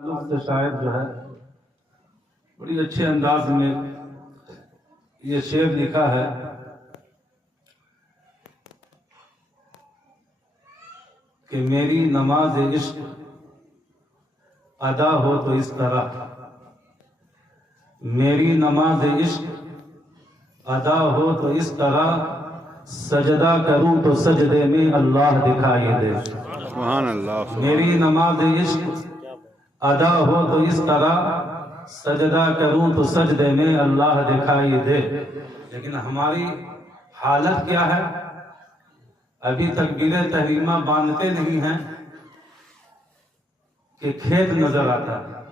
سے شاعر جو ہے بڑی اچھے انداز میں یہ شعر لکھا ہے کہ میری نماز عشق ادا ہو تو اس طرح، میری نماز عشق ادا ہو تو اس طرح، سجدہ کروں تو سجدے میں اللہ دکھائی دے۔ سبحان اللہ۔ میری نماز عشق ادا ہو تو اس طرح، سجدہ کروں تو سجدے میں اللہ دکھائی دے۔ لیکن ہماری حالت کیا ہے؟ ابھی تکبیر تحریمہ باندھتے نہیں ہیں کہ کھیت نظر آتا ہے،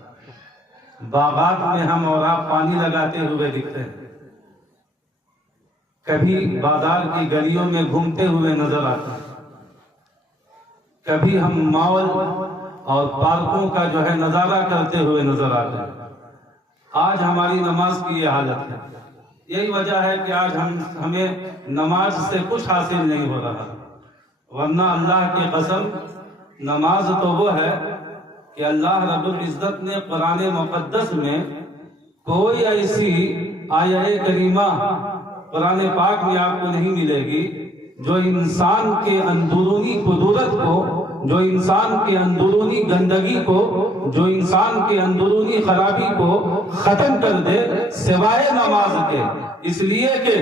باغات میں ہم اور آپ پانی لگاتے ہوئے دکھتے ہیں، کبھی بازار کی گلیوں میں گھومتے ہوئے نظر آتے ہیں، کبھی ہم مال اور پارکوں کا جو ہے نظارہ کرتے ہوئے نظر آتے ہیں۔ آج ہماری نماز کی یہ حالت ہے۔ یہی وجہ ہے کہ آج ہمیں نماز سے کچھ حاصل نہیں ہو رہا، ورنہ اللہ کی قسم نماز تو وہ ہے کہ اللہ رب العزت نے قرآن مقدس میں کوئی ایسی آیہ کریمہ قرآن پاک میں آپ کو نہیں ملے گی جو انسان کے اندرونی قدرت کو، جو انسان کے اندرونی گندگی کو، جو انسان کے اندرونی خرابی کو ختم کر دے سوائے نماز کے۔ اس لیے کہ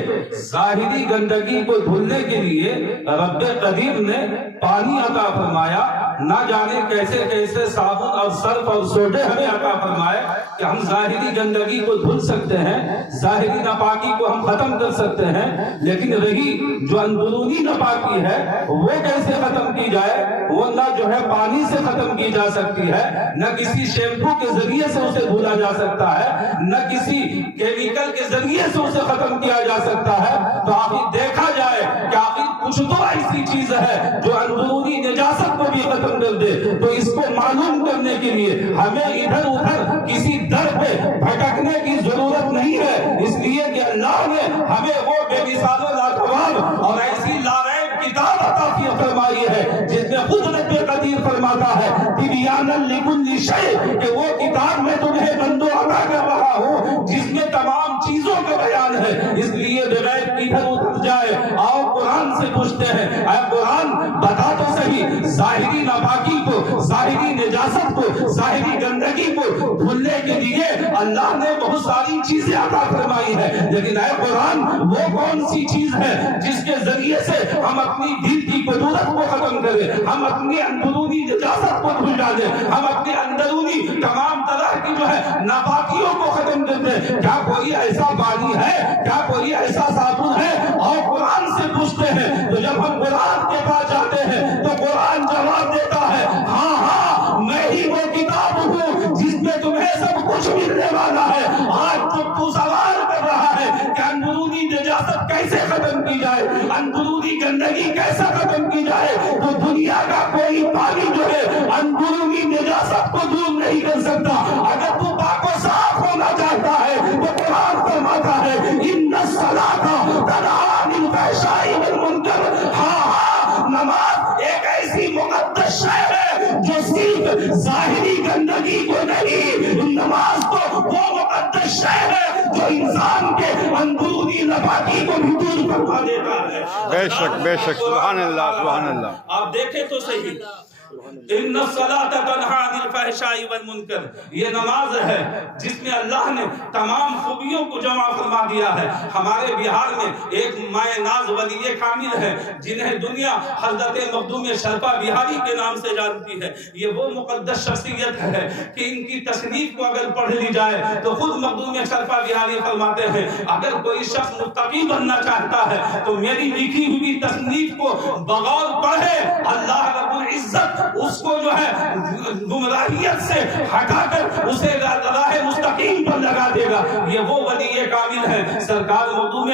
ظاہری گندگی کو دھلنے کے لیے رب قدیر نے پانی عطا فرمایا، نہ جانے کیسے کیسے صابن اور سرف اور سوڈے ہمیں عطا فرمائے کہ ہم ظاہری گندگی کو دھل سکتے ہیں، ظاہری ناپاکی کو ہم ختم کر سکتے ہیں۔ لیکن رہی جو اندرونی ناپاکی ہے وہ کیسے ختم کی جائے؟ وہ نہ جو ہے پانی سے ختم کی جا سکتی ہے، نہ کسی شیمپو کے ذریعے سے اسے دھولا جا سکتا ہے، نہ کسی کیمیکل کے ذریعے سے اسے ختم کیا جا سکتا ہے۔ تو آخر دیکھا جائے کہ آخر کچھ تو ایسی چیز ہے جو اندرونی نجاست کو بھی ختم کر دے۔ تو اس کو معلوم کرنے کے لیے ہمیں ادھر ادھر کسی در پہ بھٹکنے کی ضرورت نہیں ہے، اس لیے کہ اللہ نے ہمیں وہ بے مثال و لاجواب اور ایسی لاریب کتاب عطا فرمائی ہے جس میں خود رب قدیر فرماتا ہے تبیانا لکل شیء، کہ وہ کتاب میں تمہیں بندو عطا کر رہا ہوں جس میں تمام چیزوں کا بیان ہے۔ اس لیے بغیر ادھر ادھر جائے آؤ قرآن سے پوچھتے ہیں، اے قرآن بتا تو صحیح ظاہری ناپاکی کو، ظاہری نجاست کو، ظاہری گندگی کو دھلنے کے لیے اللہ نے بہت ساری چیزیں عطا فرمائی ہے، لیکن اے قرآن وہ کون سی چیز ہے جس کے ذریعے سے ہم اپنی دل کی قدرت کو ختم کریں، ہم اپنی اندرونی نجاست کو دھل ڈالیں، ہم اپنے اندرونی تمام طرح کی جو ہے ناپاکیوں کو ختم کر دیں؟ کیا کوئی ایسا پانی ہے؟ کیا کوئی ایسا صابن ہے؟ اور قرآن سے پوچھتے ہیں تو جب ہم قرآن کے پاس جاتے ہیں تو قرآن جواب دیتا ہے ہاں ہاں میں ہی وہ کتاب ہوں جس میں تمہیں سب کچھ ملنے والا ہے۔ آج جب تو سوال کر رہا ہے کہ اندرونی نجاست کیسے ختم کی جائے، اندرونی گندگی کیسے ختم کی جائے، تو دنیا کا کوئی پانی جو ہے اندرونی نجاست کو دور نہیں کر سکتا۔ اگر تو پاک و صاف ہونا چاہتا ہے تو قرآن فرماتا ہے ان الصلاۃ تنہی عن الفحشاء والمنکر۔ ہاں نماز ایک ایسی مقدس شے ہے جو صرف ظاہری گندگی کو نہیں، نماز تو وہ مقدس شے ہے جو انسان کے اندرونی ناپاکی کو بھی دور کروا دیتا ہے۔ بے شک بے شک، سبحان اللہ سبحان اللہ۔ آپ دیکھیں تو صحیح، ان الصلاۃ تنہی عن الفحشاء والمنکر، یہ نماز ہے جس میں اللہ نے تمام خوبیوں کو جمع فرما دیا ہے۔ ہمارے بہار میں ایک مائے ناز ولی کامل ہے جنہیں دنیا حضرت مخدوم شرفا بہاری کے نام سے جانتی ہے۔ یہ وہ مقدس شخصیت ہے کہ ان کی تصنیف کو اگر پڑھ لی جائے تو خود مخدوم شرفا بہاری فرماتے ہیں اگر کوئی شخص متقی بننا چاہتا ہے تو میری لکھی ہوئی تصنیف کو بغور پڑھے، اللہ رب العزت اس کو جو ہے گمراہیت سے ہٹا کر اسے راہ مستقیم پر لگا دے گا۔ یہ وہ ولی کامل ہے۔ سرکار مخدوم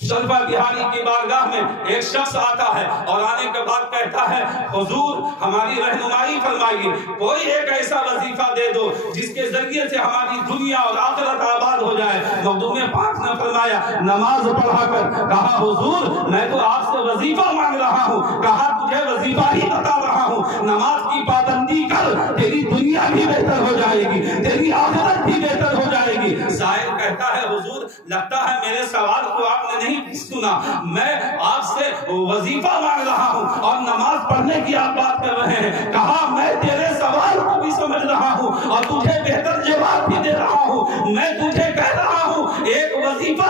شرفا بہاری کی بارگاہ میں ایک شخص آتا ہے اور آنے کے بعد کہتا ہے حضور ہماری رہنمائی فرمائیے، کوئی ایک ایسا وظیفہ دے دو جس کے ذریعے سے ہماری دنیا اور آخرت آباد ہو جائے۔ مخدوم پاک نے فرمایا نماز پڑھا کر۔ کہا حضور میں تو آپ سے وظیفہ مانگ رہا ہوں، کہا تجھے وظیفہ ہی بتا رہا ہوں، نماز کی پابندی پابندی کر، تیری دنیا بھی بہتر ہو جائے گی، تیری آخرت بھی بہتر ہو جائے گی۔ سائل کہتا ہے حضور لگتا ہے میرے سوال کو آپ نے نہیں سنا، میں آپ سے وظیفہ مانگ رہا ہوں اور نماز پڑھنے کی آپ بات کر رہے ہیں۔ کہا میں تیرے سوال کو بھی سمجھ رہا ہوں اور تجھے بہتر جواب بھی دے رہا ہوں۔ میں تجھے کہہ رہا ہوں ایک وظیفہ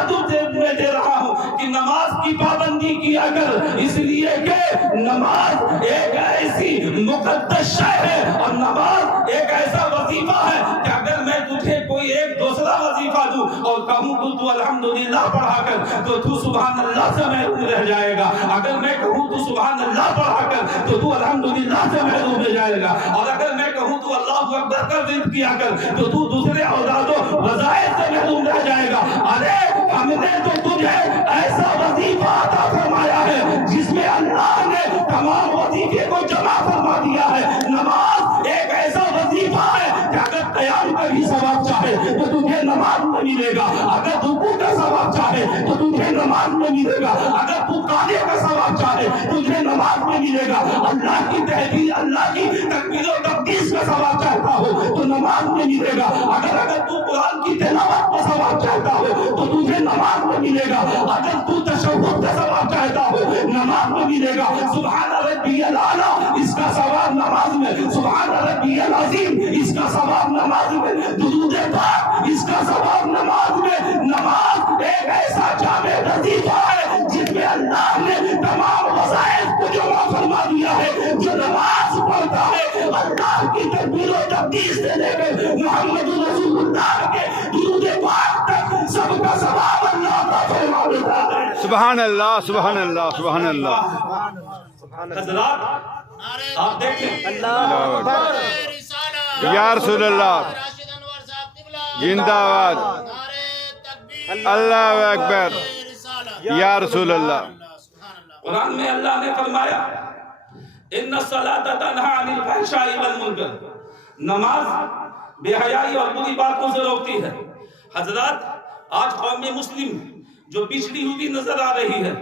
میں دے رہا ہوں کہ نماز کی پابندی کیا کر، اس لیے کہ نماز ایک ایسی مقدس شے ہے اور نماز ایک ایسا وظیفہ ہے کہ اگر میں تجھے کوئی ایک دوسرا وظیفہ دوں اور کہوں تو الحمدللہ پڑھا کر تو تو سبحان اللہ سے محروم رہ جائے گا، اگر میں کہوں تو سبحان اللہ پڑھا کر تو تو الحمدللہ سے محروم رہ جائے گا، اور اگر میں کہوں تو اللہ اکبر کا ذکر کیا کر تو تو دوسرے اوزاد و وظائف سے محروم رہ جائے گا۔ ارے ہم نے تو تجھے ایسا وظیفہ عطا فرمایا ہے جس میں اللہ نے تمام وظیفے کو جمع فرما دیا ہے۔ نماز ایک ایسا وظیفہ ہے کہ اگر قیام کا بھی ثواب چاہے تو تجھے نماز میں ملے گا، اگر رکوع کا ثواب چاہے تو تجھے نماز میں ملے گا، اگر تو قانے کا ثواب چاہے تجھے نماز میں ملے گا، اللہ کی تحلیل اللہ کی تکبیر و تقدیس کا ثواب چاہتا ہو تو نماز میں ملے گا، اگر تو قرآن کی تلاوت کا ثواب چاہتا ہو تو تجھے نماز میں ملے گا، اگر تو تشہد کا ثواب چاہتا ہو نماز میں ملے گا۔ سبحان ربی الاعلی اس کا ثواب نماز میں، سبحان ربی العظیم اس کا ثواب نماز میں، درود پاک اس کا ثواب نماز میں۔ نماز ایک ایسا جامع وظیفہ ہے جس میں اللہ نے تمام وظائف کو جمع فرما دیا ہے۔ جو نماز پڑھتا ہے اللہ کی تکبیر و تقدیس سے لے کر محمد رسول اللہ کے درود پاک تک سب کا ثواب اللہ کا فرما دیتا ہے۔ سبحان اللہ سبحان اللہ سبحان اللہ۔ حضرات آپ دیکھیں اللہ اکبر، یا رسول اللہ زندہ باد، اللہ اکبر، یا رسول اللہ۔ قرآن میں اللہ نے فرمایا ان الصلاۃ تنہی عن الفحشاء والمنکر، نماز بے حیائی اور بری باتوں سے روکتی ہے۔ حضرات آج قوم مسلم جو پچھڑی ہوئی نظر آ رہی ہے،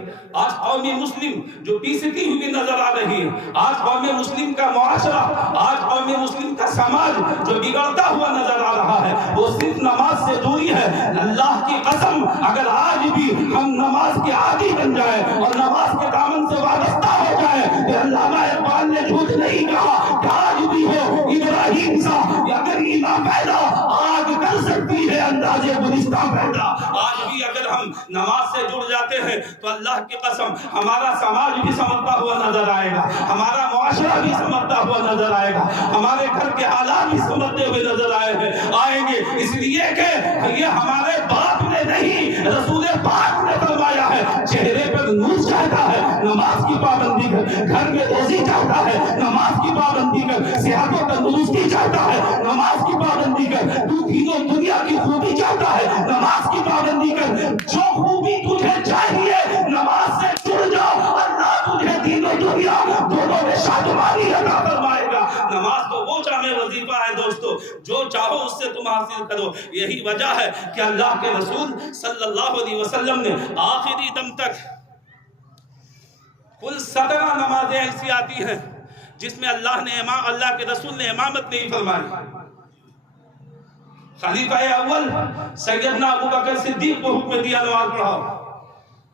آج قوم مسلم جو پیستی ہوئی نظر آ رہی ہے، آج قوم مسلم کا معاشرہ، آج قوم مسلم کا سماج جو بگڑتا ہوا نظر آ رہا ہے، وہ صرف نماز سے دوری ہے۔ اللہ کی قسم اگر آج بھی ہم نماز کے عادی بن جائیں اور نماز کے دامن سے وابستہ ہو جائیں تو علامہ اقبال نے جھوٹ نہیں کہا کہ آج بھی ہو ابراہیم سا اگر ایمان پیدا آگ کر سکتی ہے اندازے گلستہ پیدا۔ آج بھی اگر ہم نماز سے جڑ جاتے ہیں تو اللہ کی قسم ہمارا سماج بھی سمجھتا ہوا نظر آئے گا، ہمارا معاشرہ بھی سمجھتا ہوا نظر آئے گا، ہمارے گھر کے حالات بھی سمجھتے ہوئے نظر آئیں گے، اس لیے کہ یہ ہمارے باپ نے نہیں رسول پاک نے فرمایا ہے چہرے پر نور چاہتا ہے نماز کی پابندی کر، گھر میں روزی چاہتا ہے نماز کی پابندی کر، صحت و تندرستی چاہتا ہے نماز کی پابندی کر، تو دین و دنیا کی خوبی چاہتا ہے نماز کی پابندی کر، جو خوبی تجھے چاہیے نماز سے جڑ جاؤ، اللہ تجھے دین و دنیا دونوں میں شادمانی عطا فرمائے گا۔ نماز تو وہ جامع وظیفہ ہے دوستو جو چاہو اس سے تم حاصل کرو۔ یہی وجہ ہے کہ اللہ کے رسول صلی اللہ علیہ وسلم نے آخری دم تک کل 17 نمازیں ایسی آتی ہیں جس میں اللہ کے رسول نے امامت نہیں فرمائی۔ خلیفہ اول سیدنا ابوبکر صدیق کو حکم دیا نماز پڑھاؤ،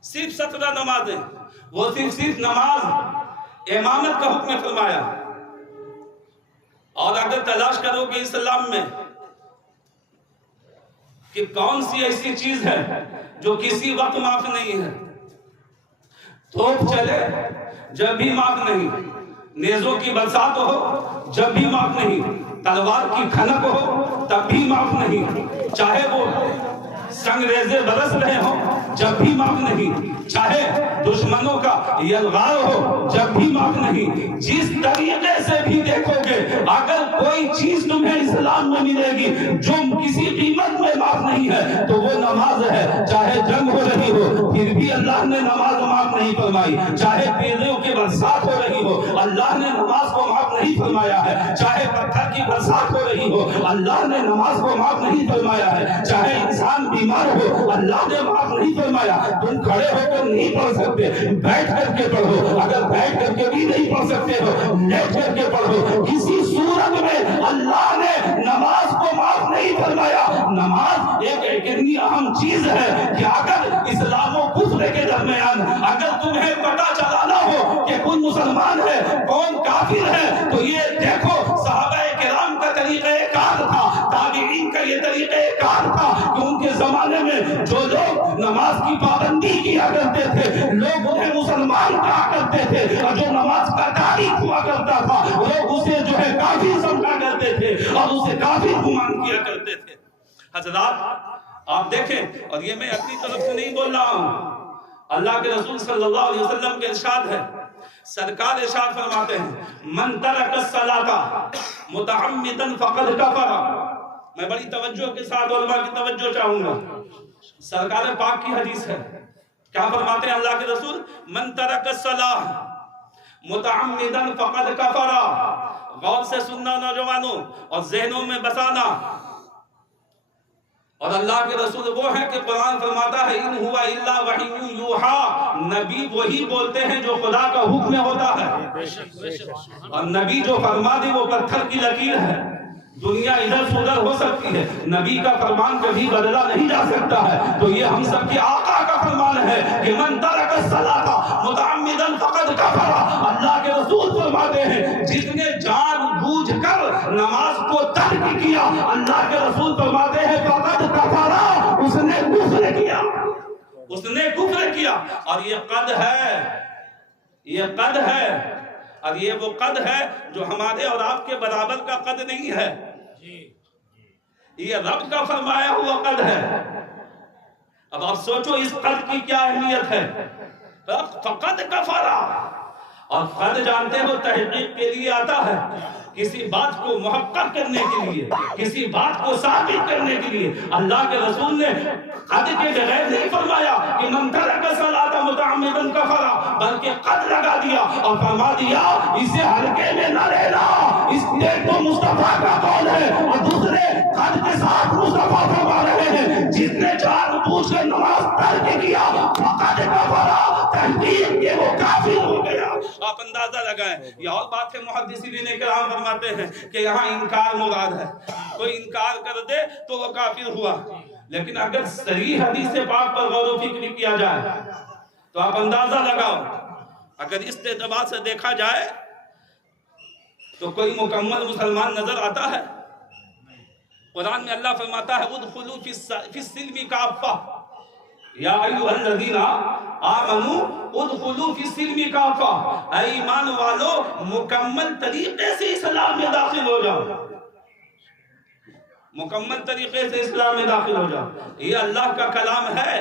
صرف 17 نمازیں، وہ صرف نماز امامت کا حکم فرمایا۔ اور اگر تلاش کرو کہ اسلام میں کہ کون سی ایسی چیز ہے جو کسی وقت معاف نہیں ہے، توپ چلے جب بھی معاف نہیں، نیزوں کی برسات ہو جب بھی معاف نہیں، تلوار کی کھنک ہو تب بھی معاف نہیں، چاہے وہ سنگریزے برس رہے ہوں جب بھی معاف نہیں، چاہے دشمنوں کا یلغار ہو جب بھی معاف نہیں۔ جس طریقے سے بھی دیکھو گے اگر کوئی چیز تمہیں اسلام میں ملے گی جو کسی قیمت میں معاف نہیں ہے تو وہ نماز ہے۔ چاہے جنگ ہو رہی ہو پھر بھی اللہ نے نماز معاف نہیں فرمائی، چاہے تیزیوں کی برسات ہو رہی ہو اللہ نے نماز کو معاف نہیں فرمایا ہے، چاہے پتھر کی برسات ہو رہی ہو اللہ نے نماز کو معاف نہیں فرمایا ہے، چاہے انسان بیمار ہو اللہ نے معاف نہیں فرمایا تم کھڑے ہو کر نہیں پڑھ سکتے بیٹھ کر کے پڑھو, اگر بیٹھ کر کے بھی نہیں پڑھ سکتے ہو لیٹ کر کے پڑھو. کسی صورت میں اللہ نے نماز کو معاف نہیں فرمایا. نماز ایک اتنی اہم چیز ہے کہ اگر اسلام و کفر کے درمیان اگر تمہیں پتہ چلانا ہو کہ کون مسلمان ہے کون کافر ہے تو یہ دیکھو صحابہ کرام کا طریقہ کار تھا, تابعین کا یہ طریقہ کار تھا کہ ان کے زمانے میں جو لوگ نماز کی پابندی کیا کرتے تھے لوگ انہیں مسلمان کہا کرتے تھے, اور جو نماز کا تاریخ ہوا کرتا تھا لوگ اسے جو ہے کافر سمجھا کرتے تھے اور اسے کافر گمان کیا کرتے تھے. حضرات آپ دیکھیں, اور یہ میں اپنی طرف سے نہیں بول رہا ہوں, اللہ کے رسول صلی اللہ علیہ وسلم کے ارشاد ہے, سرکار ارشاد فرماتے ہیں من ترک الصلاۃ متعمدا فقد کفر. میں بڑی توجہ کے ساتھ علماء کی توجہ چاہوں گا, سرکار پاک کی حدیث ہے, کیا فرماتے ہیں اللہ کے رسول, من ترک الصلاۃ متعمدا فقد کفر. غور سے سننا نوجوانوں اور ذہنوں میں بسانا. اور اللہ کے رسول وہ ہے کہ قرآن فرماتا ہے ان ہوا الا وحی یوحا, نبی وہی بولتے ہیں جو خدا کا حکم ہوتا ہے, اور نبی جو فرما دے وہ پتھر کی لکیر ہے. دنیا ادھر سے ادھر ہو سکتی ہے, نبی کا فرمان کبھی بدلا نہیں جا سکتا ہے. تو یہ ہم سب کے آقا کا فرمان ہے کہ من ترک الصلاۃ متعمدا فقد کفر. اللہ کے رسول فرماتے ہیں جس نے جان بوجھ کر نماز کو ترک کیا, اللہ کے رسول فرماتے ہیں فقد کفر, اس نے کفر کیا, اس نے کفر کیا. اور یہ قد ہے, یہ قد ہے, اور یہ وہ قد ہے جو ہمارے اور آپ کے برابر کا قد نہیں ہے, یہ رب کا فرمایا ہوا قد ہے. اب آپ سوچو اس قد کی کیا اہمیت ہے. فقد کفرا, اور قد جانتے ہو تحقیق کے لیے آتا ہے, کسی بات کو محقق کرنے کے لیے, کسی بات کو ثابت کرنے کے لیے. اللہ کے رسول نے قد کے بغیر نہیں فرمایا کہ من ترک الصلاۃ متعمدا کفر, بلکہ قد لگا دیا اور فرما دیا اسے ہلکے میں نہ لینا, اس لیے تو مصطفیٰ کا قول ہے. اور دوسرے قد کے ساتھ مصطفیٰ فرما رہے ہیں جس نے جان بوجھ کر نماز ترک کیا فقد کفر, تحقیق کہ وہ کافر ہو گیا. آپ اندازہ لگائیں. یہ اور بات ہے, محدثین کرام فرماتے ہیں کہ یہاں انکار مراد ہے, کوئی انکار کر دے تو وہ کافر ہوا. لیکن اگر صحیح حدیث پاک پر غور و فکر کیا جائے تو آپ اندازہ لگاؤ, اگر اس اعتبار سے دیکھا جائے تو کوئی مکمل مسلمان نظر آتا ہے. قرآن میں اللہ فرماتا ہے ادخلوا فی السلم کافہ, یا ایھا الذین آمنوا ادخلوا فی السلم کافہ, اے ایمان والو مکمل طریقے سے اسلام میں داخل ہو جاؤ, مکمل طریقے سے اسلام میں داخل ہو جاؤ. یہ اللہ کا کلام ہے.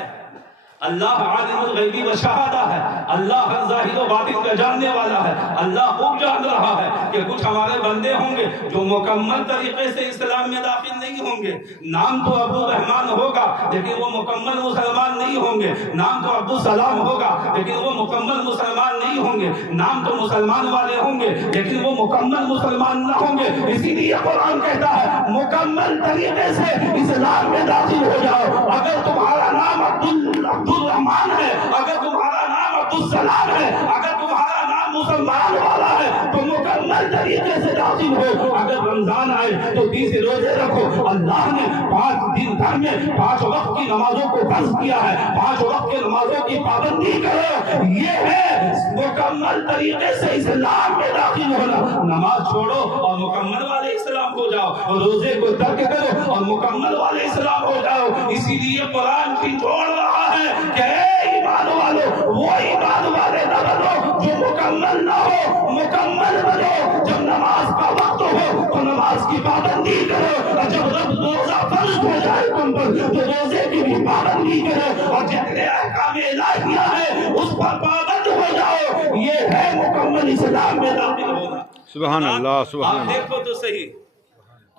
اللہ عالم الغیبی و شہادہ ہے, اللہ ہر ظاہر و باطن کا جاننے والا ہے. اللہ خوب جان رہا ہے کہ کچھ ہمارے بندے ہوں گے جو مکمل طریقے سے اسلام میں داخل نہیں ہوں گے. نام تو عبد الرحمن ہوگا لیکن وہ مکمل مسلمان نہیں ہوں گے. نام تو عبد السلام ہوگا لیکن وہ مکمل مسلمان نہیں ہوں گے. نام تو مسلمان والے ہوں گے لیکن وہ مکمل مسلمان نہ ہوں گے. اسی لیے قرآن کہتا ہے مکمل طریقے سے اسلام میں داخل ہو جاؤ. اگر تمہارا نام عبد الرحمن ہے, اگر تمہارا نام عبد السلام ہے, اگر تمہارا نام مسلمان والا ہے تو مکمل طریقے سے داخل ہو. اگر رمضان آئے تو 30 روزے رکھو. اللہ نے 5 دن گھر میں 5 وقت کی نمازوں کو فرض کیا ہے, 5 وقت کی نمازوں کی پابندی کرو. یہ ہے مکمل طریقے سے اسلام میں داخل ہونا. نماز چھوڑو اور مکمل والے اسلام ہو جاؤ, اور روزے کو ترک کرو اور مکمل والے اسلام ہو جاؤ. اسی لیے قرآن بھی جوڑ رہا ہے کہ اے ایمان والو وہ ایمان والے نہ بنو جو مکمل نہ ہو, مکمل بنو. جب نماز کا وقت ہو تو نماز کی پابندی کرو, اور جب روزہ فرض ہو جائے تم پر تو روزے کی بھی پابندی کرو, اور جتنے احکام الہیہ ہیں اس پر پابند ہو جاؤ. یہ ہے مکمل اسلام میں داخل ہونا. سبحان اللہ, سبحان آپ اللہ. دیکھو تو صحیح,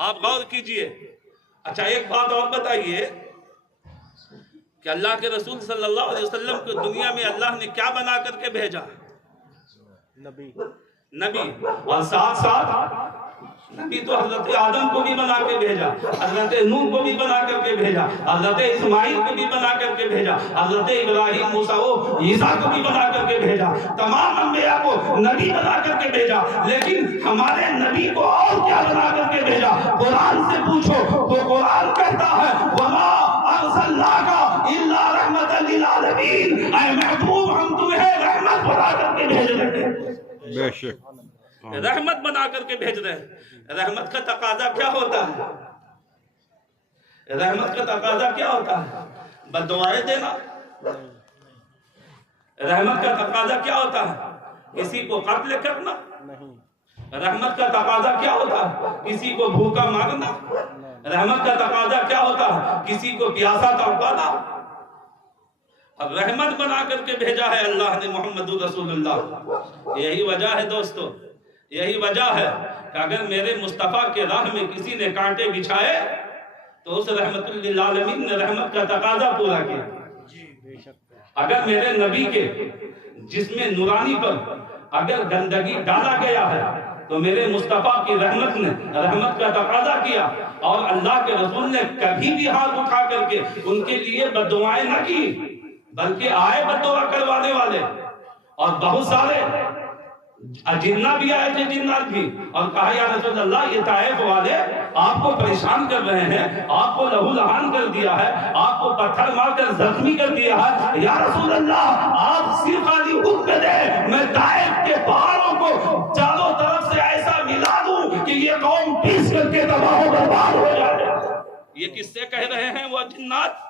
آپ غور کیجئے. اچھا ایک بات اور بتائیے کہ اللہ کے رسول صلی اللہ علیہ وسلم کو دنیا میں اللہ نے کیا بنا کر کے بھیجا؟ نبی. اور ساتھ ساتھ نبی تو حضرت آدم کو بھی بنا کے بھیجا، حضرت نوح کو بھی بنا کر کے بھیجا، حضرت اسماعیل کو بھی بنا کر کے بھیجا، حضرت ابراہیم، موسیٰ، عیسیٰ کو بھی بنا کر کے بھیجا، تمام انبیاء کو نبی بنا کر کے بھیجا، لیکن ہمارے نبی کو اور کیا بنا کر کے بھیجا؟ قرآن سے پوچھو تو قرآن کہتا ہے وَمَا أَرْسَلْنَاكَ إِلَّا رَحْمَةً لِلْعَالَمِينَ، اے محبوب ہم تمہیں رحمت بنا کر کے بھیج رہے ہیں، بے شک رحمت بنا کر کے بھیج رہے ہیں۔ رحمت کا تقاضا کیا ہوتا ہے؟ رحمت کا تقاضا کیا ہوتا ہے؟ بد دعائیں دینا؟ رحمت کا تقاضا کیا ہوتا ہے؟ کسی کو قتل کرنا؟ رحمت کا تقاضا کیا ہوتا ہے؟ کسی کو بھوکا مارنا؟ رحمت کا تقاضا کیا ہوتا ہے؟ کسی کو پیاسا تڑپانا؟ اب رحمت بنا کر کے بھیجا ہے اللہ نے محمد رسول اللہ۔ یہی وجہ ہے دوستو، یہی وجہ ہے کہ اگر میرے مصطفیٰ کے راہ میں کسی نے کانٹے بچھائے تو اس رحمت للعالمین نے رحمت کا تقاضا پورا کیا۔ اگر میرے نبی کے جسم نورانی پر اگر گندگی ڈالا گیا ہے تو میرے مصطفیٰ کی رحمت نے رحمت کا تقاضا کیا، اور اللہ کے رسول نے کبھی بھی ہاتھ اٹھا کر کے ان کے لیے بد دعائیں نہ کی، بلکہ آئے بد دعا کروانے والے، اور بہت سارے جنہ بھی آئے تھے، جنات بھی، اور کہا یا رسول اللہ یہ طائف والے آپ کو پریشان کر رہے ہیں، آپ کو لہو لہان کر دیا ہے، آپ کو پتھر مار کر زخمی کر دیا ہے، یا رسول اللہ آپ صرف خالی حکم دے میں طائف کے پہاڑوں کو چاروں طرف سے ایسا ملا دوں کہ یہ قوم پیس کر کے تباہ و برباد ہو جائے۔ یہ کس سے کہہ رہے ہیں؟ وہ جنات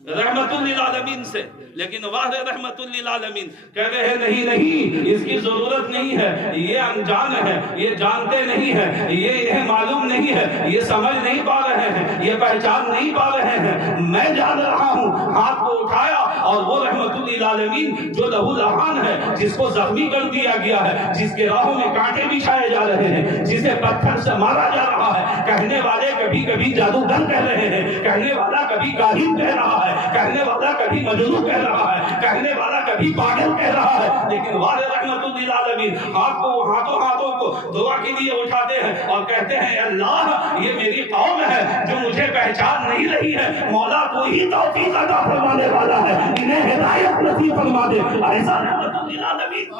رحمت للعالمین سے، لیکن واہ رحمت للعالمین کہہ رہے ہیں نہیں اس کی ضرورت نہیں ہے، یہ انجان ہے، یہ جانتے نہیں ہیں، یہ انہیں معلوم نہیں ہے، یہ سمجھ نہیں پا رہے ہیں، یہ پہچان نہیں پا رہے ہیں، میں جان رہا ہوں۔ ہاتھ کو اٹھایا اور وہ رحمت للعالمین جو لہو لہان ہے، جس کو زخمی کر دیا گیا ہے، جس کے راہوں میں کانٹے بچھائے جا رہے ہیں، جسے پتھر سے مارا جا رہا ہے، کہنے والے کبھی کبھی جادوگر کہہ رہے ہیں، کہنے والا کبھی کاہن کہہ رہا ہے، کہنے والا کبھی مجنون کہہ رہا ہے، کہنے والا کبھی پاگل کہہ رہا ہے، لیکن والے رحمت للعالمین ہاتھوں کو دعا کے لیے اٹھاتے ہیں اور کہتے ہیں اللہ یہ میری قوم ہے جو مجھے پہچان نہیں رہی ہے، مولا تو ہی توفیق عطا فرمانے والا ہے، انہیں ہدایت نصیب فرما دے۔ ایسا رحمت للعالمین،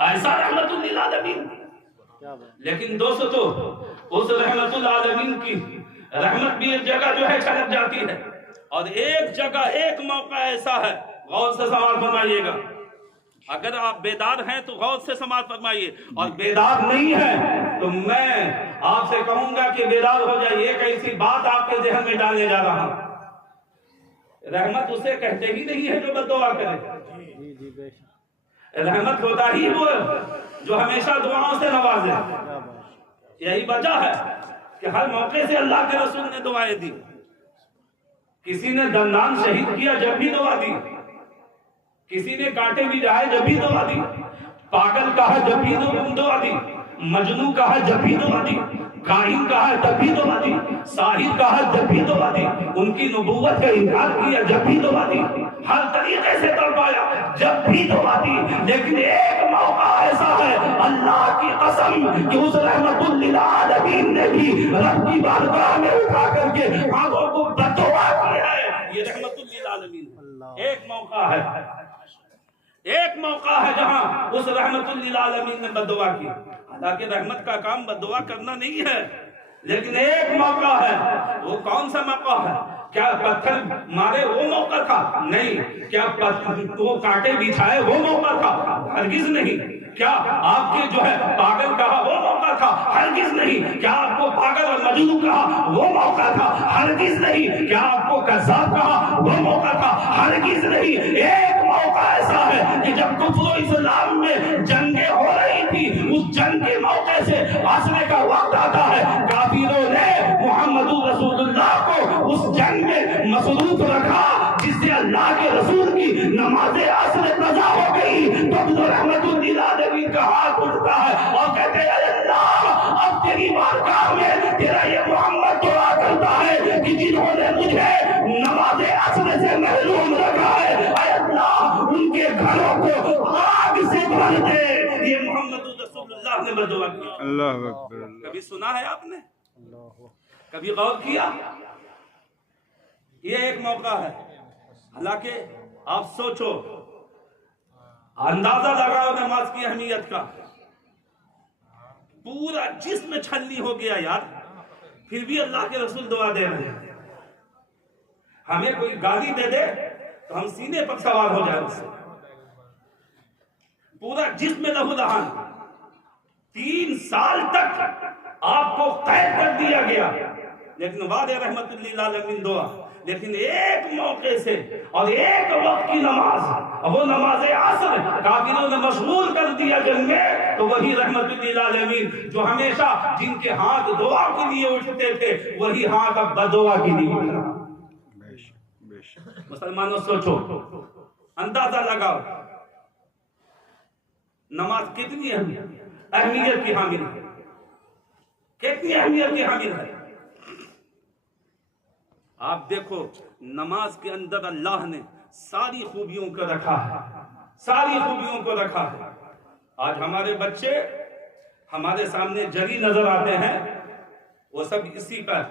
ایسا رحمت للعالمین۔ لیکن دوستو اس رحمت للعالمین کی رحمت بھی ایک جگہ جو ہے چھلک جاتی ہے، اور ایک جگہ ایک موقع ایسا ہے، غور سے سماعت فرمائیے گا، اگر آپ بیدار ہیں تو غور سے سماعت فرمائیے، اور بیدار نہیں ہے تو میں آپ سے کہوں گا کہ بیدار ہو جائیے۔ ایک ایسی بات آپ کے ذہن میں ڈالنے جا رہا ہوں، رحمت اسے کہتے ہی نہیں ہے جو بد دعا کرے، رحمت ہوتا ہی وہ جو ہمیشہ دعاؤں سے نوازے۔ یہی وجہ ہے کہ ہر موقع سے اللہ کے رسول نے دعائیں دی، کسی نے دندان شہید کیا جب بھی دعا دی، کسی نے کانٹے بھی جائے جب بھی دعا دی، پاگل کہا جب بھی دعا دی، مجنون کہا جب بھی دعا دی، کاہن کہا جب بھی دعا دی، ساحر کہا جب بھی دعا دی، ان کی نبوت کا انکار کیا جب بھی دعا دی، ہر طریقے سے تڑپایا جب بھی دعا دی۔ لیکن ایک موقع ایسا ہے اللہ کی قسم کہ اس رحمت للعالمین نے بھی رب کی بارگاہ میں اٹھا کر کے ہاتھوں کو بد دعا کیا ہے۔ یہ رحمت للعالمین ایک موقع ہے، ایک موقع ہے جہاں اس رحمت للعالمین نے بد دعا کی۔ حالانکہ رحمت کا کام بد دعا کرنا نہیں ہے، لیکن ایک موقع ہے، وہ کون سا موقع ہے؟ کیا پتھر مارے وہ موقع تھا؟ نہیں۔ کیا وہ کانٹے بچھائے وہ موقع تھا؟ ہرگز نہیں۔ کیا آپ کے جو ہے پاگل کہا وہ موقع تھا؟ ہرگز نہیں۔ کیا آپ کو پاگل اور مجنون کہا وہ موقع تھا؟ ہرگز نہیں۔ کیا آپ کو کذاب کہا وہ موقع تھا؟ ہرگز نہیں۔ ایک موقع ایسا ہے کہ جب کفر و اسلام میں جنگیں ہو رہی تھی، اس جنگ کے موقع سے عصر کا وقت آتا ہے، کافروں نے محمد رسول اللہ کو اس جنگ میں مصروف رکھا، جس سے اللہ کے رسول کی نماز عصر قضا ہو گئی۔ تو رحمت للعالمین کا ہاتھ اٹھتا ہے اور کہتے ہیں اے اللہ اب تیری بارگاہ میں تیرا یہ محمد دعا کرتا ہے کہ جنہوں نے مجھے نماز عصر سے محروم رکھا ہے، اے اللہ ان کے گھروں کو آگ سے بھر دے۔ یہ محمد رسول اللہ آپ نے بد دعا کیا؟ اللہ اکبر کبھی سنا ہے آپ نے؟ کبھی غور کیا؟ یہ ایک موقع ہے، حالانکہ آپ سوچو، اندازہ لگاؤ نماز کی اہمیت کا، پورا جسم چھلنی ہو گیا یار، پھر بھی اللہ کے رسول دعا دے رہے ہیں۔ ہمیں کوئی گالی دے دے تو ہم سینے پر سوار ہو جائے اس سے، پورا جسم لہو لہان، 3 سال تک آپ کو قید کر دیا گیا، لیکن وعد رحمت للعالمین دعا، لیکن ایک موقع سے اور ایک وقت کی نماز، وہ نماز عصر کافروں نے مشغول کر دیا جنگ میں، تو وہی رحمت للعالمین جو ہمیشہ جن کے ہاتھ دعا کے لیے اٹھتے تھے، وہی ہاتھ اب بدعا کے لیے اٹھ رہا۔ مسلمانوں سوچو، اندازہ لگاؤ، نماز کتنی اہمیت کی حامل ہے، کتنی اہمیت کی حامل ہے۔ آپ دیکھو نماز کے اندر اللہ نے ساری خوبیوں کو رکھا ہے، ساری خوبیوں کو رکھا ہے۔ آج ہمارے بچے ہمارے سامنے جری نظر آتے ہیں، وہ سب اسی کا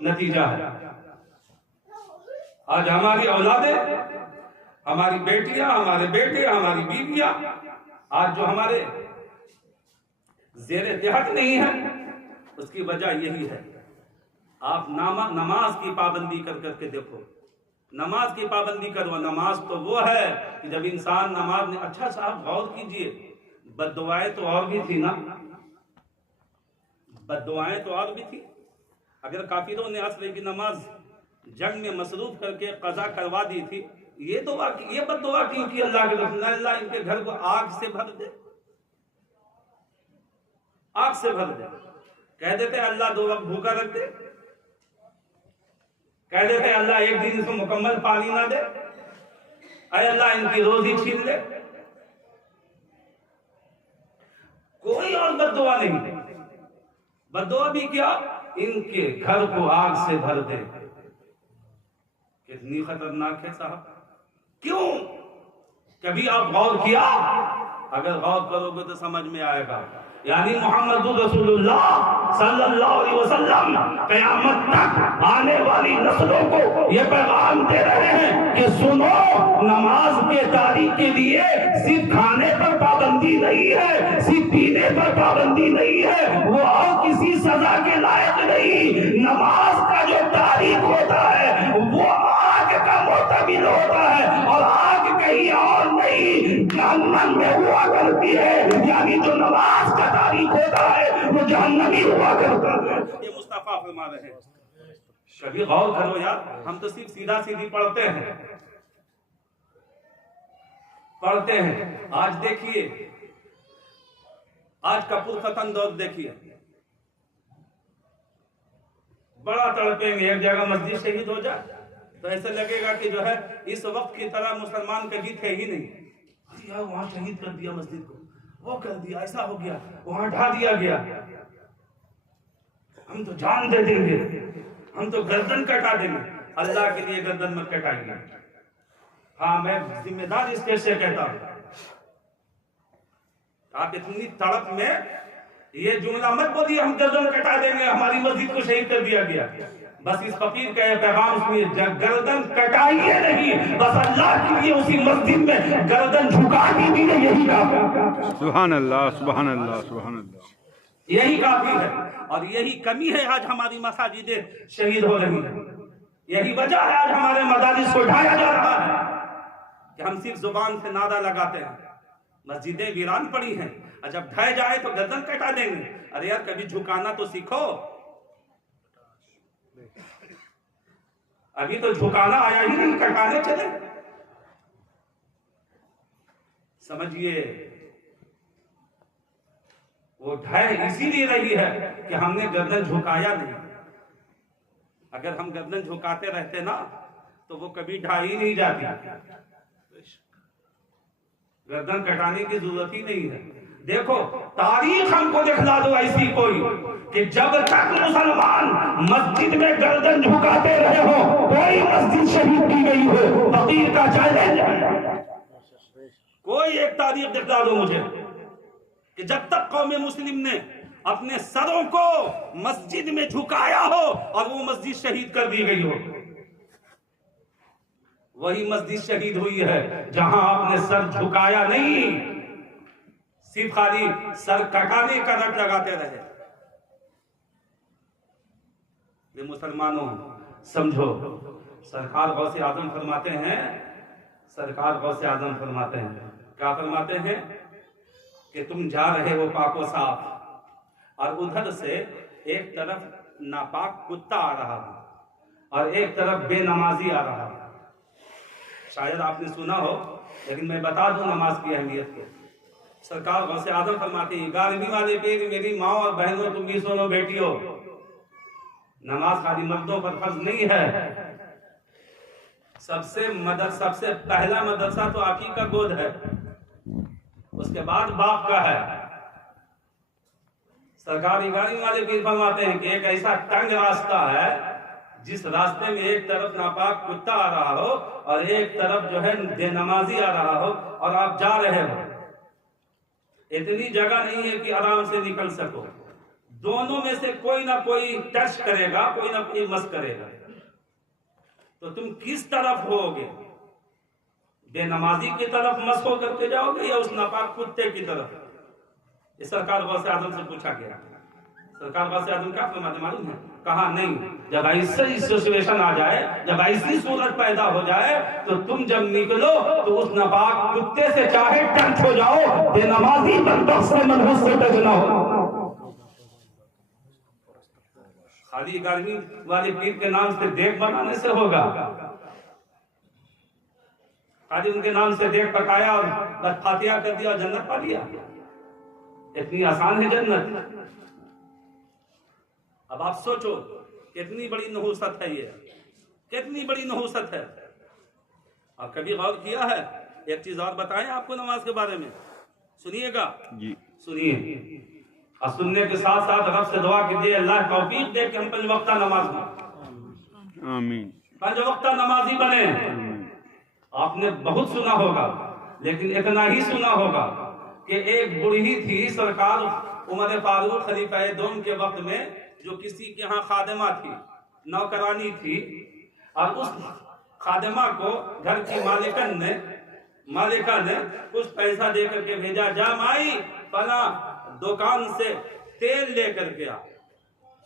نتیجہ ہے۔ آج ہماری اولادیں، ہماری بیٹیاں، ہمارے بیٹے، ہماری بیویاں، آج جو ہمارے زیر تحت نہیں ہے، اس کی وجہ یہی ہے۔ آپ نماز کی پابندی کر کر کے دیکھو، نماز کی پابندی کرو۔ نماز تو وہ ہے کہ جب انسان نماز نے، اچھا صاحب غور کیجئے، بد دعائیں تو اور بھی تھی نا، بد دعائیں تو اور بھی تھی۔ اگر کافروں نے عصر کی نماز جنگ میں مصروف کر کے قضا کروا دی تھی، یہ دعا کی، یہ بد دعا کیوں کی اللہ کے رسول؟ اللہ ان کے گھر کو آگ سے بھر دے، آگ سے بھر دے۔ کہہ دیتے اللہ 2 وقت بھوکا رکھ دے، کہہ دیتے اللہ ایک دن اس کو مکمل پانی نہ دے، اے اللہ ان کی روزی چھین لے۔ کوئی اور بد دعا نہیں، بد دعا بھی کیا، ان کے گھر کو آگ سے بھر دے۔ کتنی خطرناک ہے صاحب، کیوں؟ کبھی آپ غور کیا؟ اگر غور کرو گے تو سمجھ میں آئے گا۔ یعنی محمد رسول اللہ صلی اللہ علیہ وسلم قیامت تک آنے والی نسلوں کو یہ پیغام دے رہے ہیں کہ سنو، نماز کے تاریخ کے لیے صرف کھانے پر پابندی نہیں ہے، صرف پینے پر پابندی نہیں ہے، وہ اور کسی سزا کے لائق نہیں۔ نماز کا جو تاریخ ہوتا ہے وہ آگ کا معتمد ہوتا ہے، اور آگ کہیں اور نہیں جہنم میں ہوا کرتی ہے۔ یعنی جو نماز کا تاریخ ہوتا ہے وہ جہنمی ہوا کرتا ہے۔ یہ مصطفیٰ فرما رہے ہیں۔ کبھی غور کرو یار، ہم تو صرف سیدھا سیدھی پڑھتے ہیں، پڑھتے ہیں۔ آج دیکھیے، آج کا پرفتن دور دیکھیے، بڑا تڑپیں گے۔ ایک جگہ مسجد شہید ہو جائے تو ایسے لگے گا کہ جو ہے اس وقت کی طرح مسلمان کبھی تھے ہی نہیں۔ وہاں شہید کر دیا مسجد کو، وہ کر دیا، ایسا ہو گیا، وہاں ڈھا دیا گیا، ہم تو جان دے دیں گے، ہم تو گردن کٹا دیں گے۔ اللہ کے لیے گردن مت کٹائیے۔ ہاں میں ذمہ دار اسٹیج سے کہتا ہوں، آپ اتنی تڑپ میں یہ جملہ مت بولیے ہم گردن کٹا دیں گے، ہماری مسجد کو شہید کر دیا گیا۔ بس اس فقیر کا یہ پیغام اس میں گردن کٹائیے نہیں، بس اللہ کے لیے اسی مسجد میں گردن جھکا دیجیے، یہی کافی ہے۔ سبحان اللہ، سبحان اللہ، سبحان اللہ، یہی کافی ہے۔ اور یہی کمی ہے آج ہماری مساجدیں شہید ہو رہی ہیں، یہی وجہ ہے آج ہمارے مدارس کو ڈھایا جا رہا ہے کہ ہم صرف زبان سے نعرہ لگاتے ہیں، مسجدیں ویران پڑی ہیں، اور جب ڈھائے جائے تو گردن کٹا دیں گے۔ ارے یار کبھی جھکانا تو سیکھو، ابھی تو جھکانا آیا ہی نہیں، کٹانے چلے۔ سمجھئے وہ ڈھائی اسی لیے رہی ہے کہ ہم نے گردن جھکایا نہیں۔ اگر ہم گردن جھکاتے رہتے نا تو وہ کبھی ڈھائی نہیں جاتی، گردن کٹانے کی ضرورت ہی نہیں ہے۔ دیکھو تاریخ ہم کو دکھلا دو ایسی کوئی کہ جب تک مسلمان مسجد میں گردن جھکاتے رہے ہو، کوئی مسجد شہید کی گئی ہو، فقیر کا چیلنج ہے، کوئی ایک تاریخ دکھلا دو مجھے کہ جب تک قوم مسلم نے اپنے سروں کو مسجد میں جھکایا ہو اور وہ مسجد شہید کر دی گئی ہو، وہی مسجد شہید ہوئی ہے جہاں آپ نے سر جھکایا نہیں، صرف خالی سر کٹانے کا رٹ لگاتے رہے۔ یہ مسلمانوں سمجھو، سرکار غوث اعظم فرماتے ہیں، سرکار غوث اعظم فرماتے ہیں، کیا فرماتے ہیں کہ تم جا رہے ہو پاک و صاف اور ادھر سے ایک طرف ناپاک کتا آ رہا ہے اور ایک طرف بے نمازی آ رہا ہے۔ شاید آپ نے سنا ہو لیکن میں بتا دوں نماز کی اہمیت کو۔ سرکار غوث اعظم فرماتے ہیں، 11ویں والے پیر میری ماں اور بہنوں، تم بھی سنو بیٹیوں، نماز خالی مردوں پر فرض نہیں ہے، سب سے پہلا مدرسہ تو آپ ہی کا گود ہے، اس کے بعد باپ کا ہے۔ سرکار 11ویں والے پیر فرماتے ہیں کہ ایک ایسا تنگ راستہ ہے جس راستے میں ایک طرف ناپاک کتا آ رہا ہو اور ایک طرف جو ہے بے نمازی آ رہا ہو اور آپ جا رہے ہو، اتنی جگہ نہیں ہے کہ آرام سے نکل سکو، دونوں میں سے کوئی نہ کوئی ٹچ کرے گا، کوئی نہ کوئی مس کرے گا، تو تم کس طرف ہوگے؟ بے نمازی کی طرف مس ہو کر کے جاؤ گے یا اس ناپاک کتے کی طرف؟ یہ سرکار غوث اعظم سے پوچھا گیا۔ سرکار غوث اعظم کیا فرماتے معلوم ہے؟ کہا نہیں، جب ایسی سچویشن آ جائے، جب ایسی صورت پیدا ہو جائے تو تم جب نکلو تو اس ناپاک کتے سے چاہے ٹچ ہو جاؤ، بے نمازی بدبخت سے منحوس سے ٹچ نہ ہو۔ خالی 11ویں والے پیر کے نام سے دیکھ بنانے سے ہوگا؟ خالی ان کے نام سے دیکھ پکایا اور بس فاتحہ کر دیا اور جنت پا لیا؟ اتنی آسان ہے جنت؟ اب آپ سوچو کتنی بڑی نحوست ہے، یہ کتنی بڑی نحوست ہے۔ آپ کبھی غور کیا ہے؟ ایک چیز اور بتائیں آپ کو نماز کے بارے میں، سنیے گا جی سنیے، اور سننے کے ساتھ ساتھ رب سے دعا کیجیے اللہ توفیق دے کہ ہم 5 وقتہ نماز میں آمین 5 وقتہ نمازی بنے۔ آپ نے بہت سنا ہوگا لیکن اتنا ہی سنا ہوگا کہ ایک بوڑھی تھی سرکار عمر فاروق خلیفہ دوم کے وقت میں، جو کسی کے ہاں خادمہ تھی، نوکرانی تھی، اور اس خادمہ کو گھر کی مالکہ نے کچھ پیسہ دے کر کے بھیجا، جا مائی فلاں دکان سے تیل لے کر کے آ۔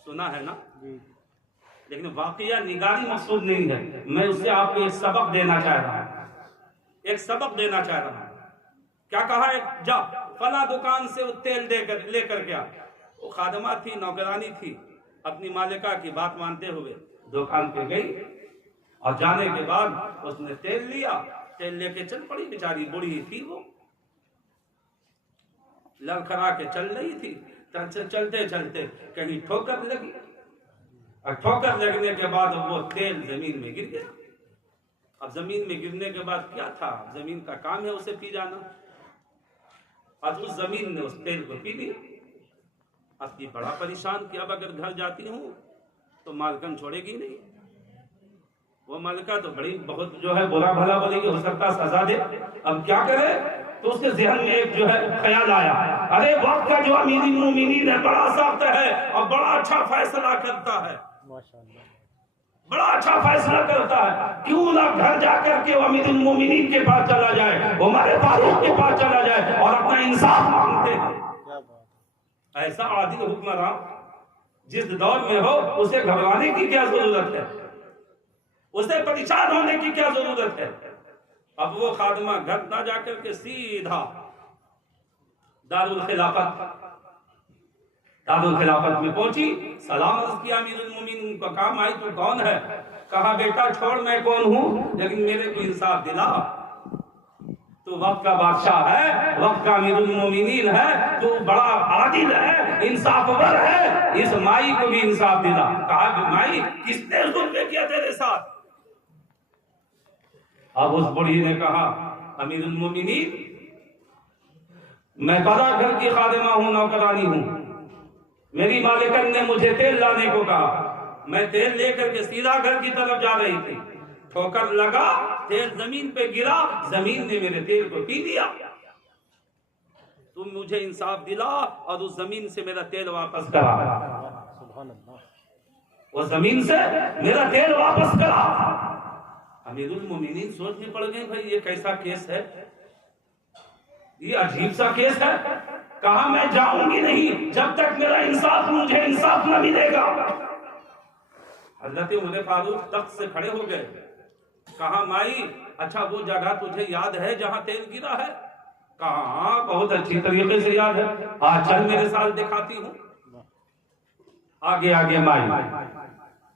سنا ہے نا؟ لیکن واقعہ نگاری مقصود نہیں ہے، میں اس سے آپ کو ایک سبق دینا چاہ رہا ہوں، ایک سبق دینا چاہ رہا ہوں۔ کیا کہا ہے؟ جا فلاں دکان سے وہ تیل لے کر کے آ۔ وہ خادمہ تھی، نوکرانی تھی، اپنی مالکہ کی بات مانتے ہوئے دکان پہ گئی اور جانے کے بعد اس نے تیل لیا، تیل لے کے چل پڑی، بیچاری بوڑھی تھی، وہ لڑکھڑا کے چل رہی تھی، چلتے چلتے کہیں ٹھوکر لگی، اور ٹھوکر لگنے کے بعد وہ تیل زمین میں گر گیا۔ اب زمین میں گرنے کے بعد کیا تھا؟ زمین کا کام ہے اسے پی جانا، اور اس زمین نے اس تیل کو پی لیا۔ اب یہ بڑا پریشان کہ اب اگر گھر جاتی ہوں تو مالکن چھوڑے گی نہیں، وہ مالکہ تو بڑی بہت جو ہے برا بھلا بولے گی، ہو سکتا سزا دے، اب کیا کرے؟ تو اس کے ذہن میں ایک جو ہے خیال آیا، ارے وقت کا جو امیر المومنین ہے بڑا سخت ہے اور بڑا اچھا فیصلہ کرتا ہے، بڑا اچھا فیصلہ کرتا ہے، کیوں نہ گھر جا کر کے وہ امیر المومنین کے پاس چلا جائے، عمر فاروق کے پاس چلا جائے اور اپنا انصاف مانگتے ہیں۔ ایسا عادل حکمراں جس دور میں ہو اسے گھبرانے کی کیا ضرورت ہے، اسے پریشان ہونے کی کیا ضرورت ہے؟ اب وہ خادمہ گھر نہ جا کر کے سیدھا دارالخلافت میں پہنچی، سلام عرض کیا امیر المومنین کو، کام آئی تو کون ہے؟ کہا بیٹا چھوڑ میں کون ہوں، لیکن میرے کو انصاف دلا، تو وقت کا بادشاہ ہے، وقت کا امیر المومنین ہے، تو بڑا عادل ہے، انصافور ہے، اس مائی کو بھی انصاف دلا۔ کہا مائی کس نے ظلم کیا تیرے ساتھ؟ اب اس بڑھی نے کہا امیر المومنین میں بڑا گھر کی خادمہ ہوں، نوکرانی ہوں، میری مالکن نے مجھے تیل لانے کو کہا، میں تیل لے کر کے سیدھا گھر کی طرف جا رہی تھی، ٹھوکر لگا، تیل زمین پہ گرا، زمین نے میرے تیل کو پی لیا۔ تم مجھے انصاف دلا اور اس زمین سے میرا تیل واپس کرا، اس زمین سے میرا تیل واپس کرا۔ امیر المومنین سوچ میں پڑ گئے بھائی یہ کیسا کیس ہے، یہ عجیب سا کیس ہے، کہا میں جاؤں گی نہیں جب تک میرا انصاف مجھے انصاف نہ ملے گا۔ حضرت عمر فاروق تخت سے کھڑے ہو گئے، کہا مائی اچھا وہ جگہ تجھے یاد ہے جہاں تیل گرا ہے؟ کہا ہاں بہت اچھی طریقے سے یاد ہے، آج چل میرے ساتھ دکھاتی ہوں۔ آگے آگے مائی،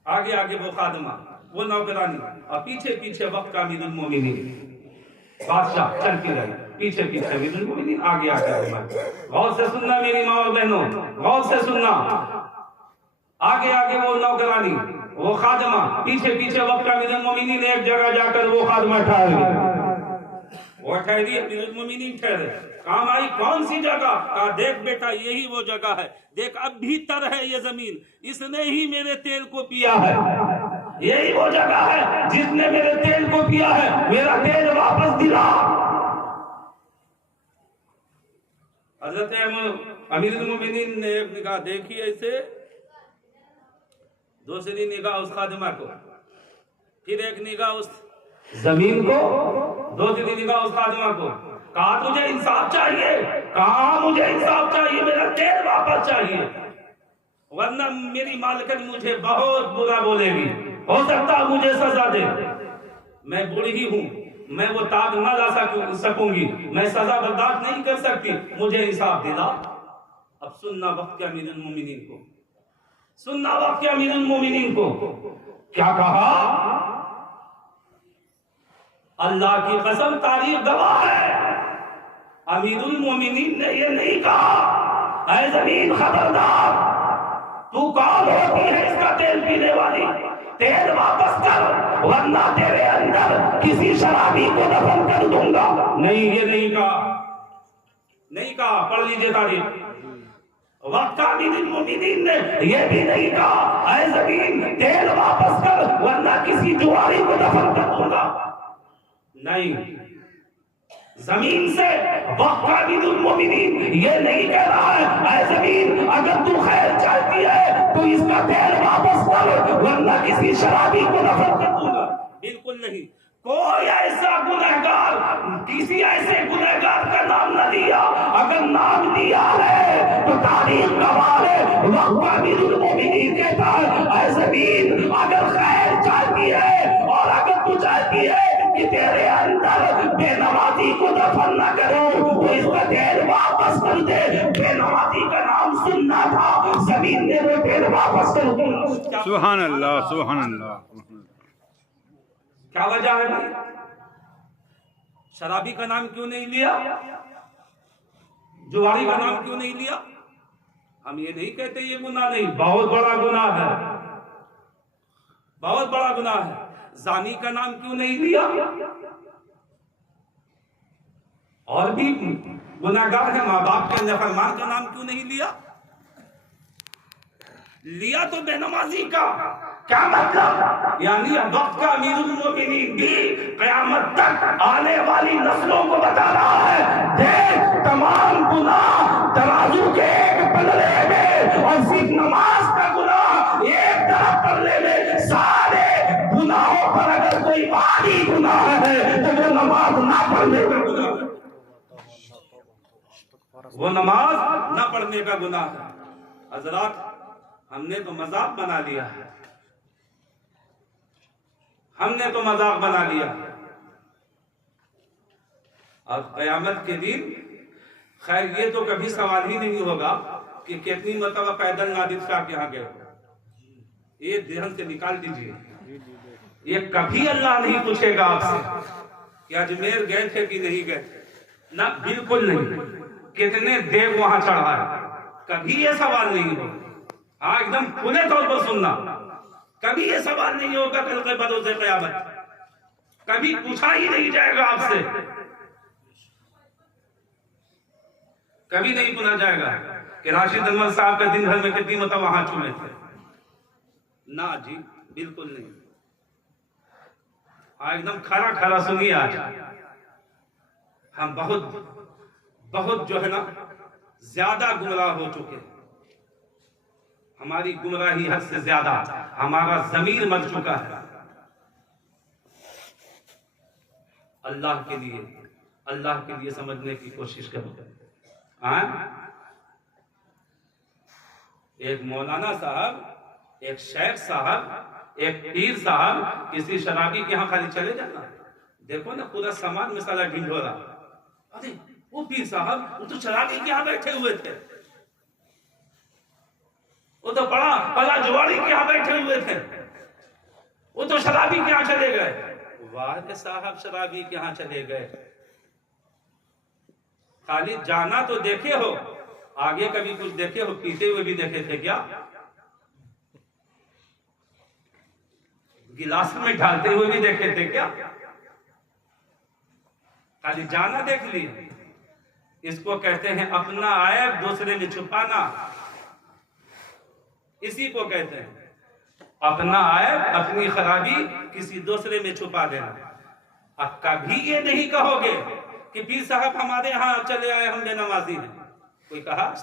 آگے آگے وہ خادمہ، وہ نوکرانی، اور پیچھے پیچھے وقت کا امیر المومنین بادشاہ چلتی رہی، پیچھے پیچھے امیر المومنین، آگے آگے مائی۔ غور سے سننا میری ماں اور بہنوں، غور سے سننا، آگے آگے وہ نوکرانی، وہ خادمہ، پیچھے پیچھے وقت کا امیر المومنین۔ ایک جگہ جا کر وہ خادمہ ٹھہر گئی، وہ ٹھہری، امیر المومنین ٹھہرے، کام آئی کون سی جگہ؟ کہا دیکھ بیٹا یہی وہ جگہ ہے، دیکھ اب بھی تر ہے یہ زمین، اس نے ہی میرے تیل کو پیا ہے، یہی وہ جگہ ہے جس نے میرے تیل کو پیا ہے، میرا تیل واپس دلا۔ حضرت امیر المومنین نے ایک نگاہ دیکھی ایسے، دوسری نگاہ اس خادمہ کو، پھر ایک نگاہ اس زمین کو، دوسری نگاہ اس خادمہ کو، کہا تجھے انصاف چاہیے؟ کہا مجھے انصاف چاہیے، میرا تیل واپس چاہیے، ورنہ میری مالکن مجھے بہت برا بولے گی، ہو سکتا مجھے سزا دے، میں بوڑھی ہوں، میں وہ تاج نہ لا سکوں گی، میں سزا برداشت نہیں کر سکتی، مجھے انصاف دلا۔ اب سننا وقت کے امیر المومنین کو، سننا وقت کے امیر المومنین کو کیا کہا؟ اللہ کی قسم تاریخ گواہ ہے، امیر المومنین نے یہ نہیں کہا اے زمین خبردار، تو کون ہوتی ہے اس کا تیل پینے والی، تیل واپس کر ورنہ تیرے اندر کسی شرابی کو دفن کر دوں گا۔ نہیں، یہ نہیں کہا، نہیں کہا، پڑھ لیجئے تاریخ۔ وقت کا امیر المومنین نے یہ بھی نہیں کہا اے زمین تیل واپس کر ورنہ کسی جواری کو دفن کر دوں گا، نہیں، زمین سے وقت کا امیر المومنین یہ نہیں کہہ رہا ہے اے زمین اگر تو خیر چاہتی ہے تو اس کا تیل واپس کر ورنہ کسی شرابی کو دفن کر دوں گا، بالکل نہیں۔ کوئی ایسا گنہگار، کسی ایسے گنہگار کا نام نہ دیا، اگر نام دیا ہے تو تاریخ گواہ ہے، وقت کا امیر المومنین کہتا ہے اے زمین اگر خیر چاہتی ہے اور اگر تو چاہتی ہے کہ تیرے اندر بے نمازی کو دفن نہ کروں تو اس کا تیل واپس کر دے۔ بے نمازی کا نام سننا تھا، زمین نے وہ تیل واپس کر دیا۔ سبحان اللہ، سبحان اللہ۔ کیا وجہ ہے بھائی؟ شرابی کا نام کیوں نہیں لیا؟ جواری کا نام کیوں نہیں لیا؟ ہم یہ نہیں کہتے یہ گناہ نہیں، بہت بڑا گناہ ہے، بہت بڑا گناہ ہے۔ زانی کا نام کیوں نہیں لیا؟ اور بھی گناہگار ہے، ماں باپ کے نافرمان کا نام کیوں نہیں لیا؟ لیا تو بے نمازی کا، کیا مطلب؟ یعنی وقت کا امیر المومنین بھی قیامت تک آنے والی نسلوں کو بتا رہا ہے دیکھ تمام گناہ ترازو کے ایک پلڑے میں، اور صرف نماز کا گناہ ایک طرف پلڑے میں، سارے گناہوں پر اگر کوئی بھاری گناہ ہے تو وہ نماز نہ پڑھنے کا گناہ ہے، وہ نماز نہ پڑھنے کا گناہ ہے۔ حضرات ہم نے تو مذاق بنا لیا ہے، ہم نے تو مذاق بنا لیا، اور قیامت کے دن خیر یہ تو کبھی سوال ہی نہیں ہوگا کہ کتنی مرتبہ پیدل نادر شاہ کے یہاں گئے، یہ ذہن سے نکال دیجئے، یہ کبھی اللہ نہیں پوچھے گا آپ سے کہ اجمیر گئے تھے کہ نہیں گئے تھے، نہ بالکل نہیں، کتنے دیگ وہاں چڑھا ہے، کبھی یہ سوال نہیں ہوگا۔ ہاں ایک دم کھلے طور پر سننا، کبھی یہ سوال نہیں ہوگا کل کے بروز قیامت، کبھی پوچھا ہی نہیں جائے گا آپ سے، کبھی نہیں پوچھا جائے گا کہ راشد انور صاحب کا دن بھر میں کتنی مرتبہ وہاں چھوڑے تھے، نہ جی بالکل نہیں۔ ہاں ایک دم کھڑا کھڑا سنیے، آج ہم بہت جو ہے نا زیادہ گمراہ ہو چکے ہیں. ہماری گمراہی حد سے زیادہ ہمارا ضمیر مر چکا ہے. اللہ کے لیے سمجھنے کی کوشش کرو. ایک مولانا صاحب، ایک شیخ صاحب، ایک پیر صاحب کسی شرابی کے ہاں خالی چلے جانا، دیکھو نا پورا سامان مسالہ ڈھنڈورا. ارے وہ پیر صاحب وہ تو شرابی کے ہاں بیٹھے ہوئے تھے، وہ تو بڑا جواری کے یہاں بیٹھے ہوئے تھے، وہ تو شرابی کے یہاں چلے گئے. واہ صاحب شرابی کے یہاں چلے گئے، خالی جانا تو دیکھے ہو، آگے کبھی کچھ دیکھے ہو؟ پیتے ہوئے بھی دیکھے تھے کیا؟ گلاس میں ڈالتے ہوئے بھی دیکھے تھے کیا؟ خالی جانا دیکھ لی. اس کو کہتے ہیں اپنا عیب دوسرے میں چھپانا. اسی کو کہتے ہیں اپنا عیب، اپنی خرابی کسی دوسرے میں چھپا دینا. اب کبھی یہ نہیں کہو گے کہ پیر صاحب ہمارے ہاں چلے آئے، ہم بے نمازی ہیں. کوئی کہا؟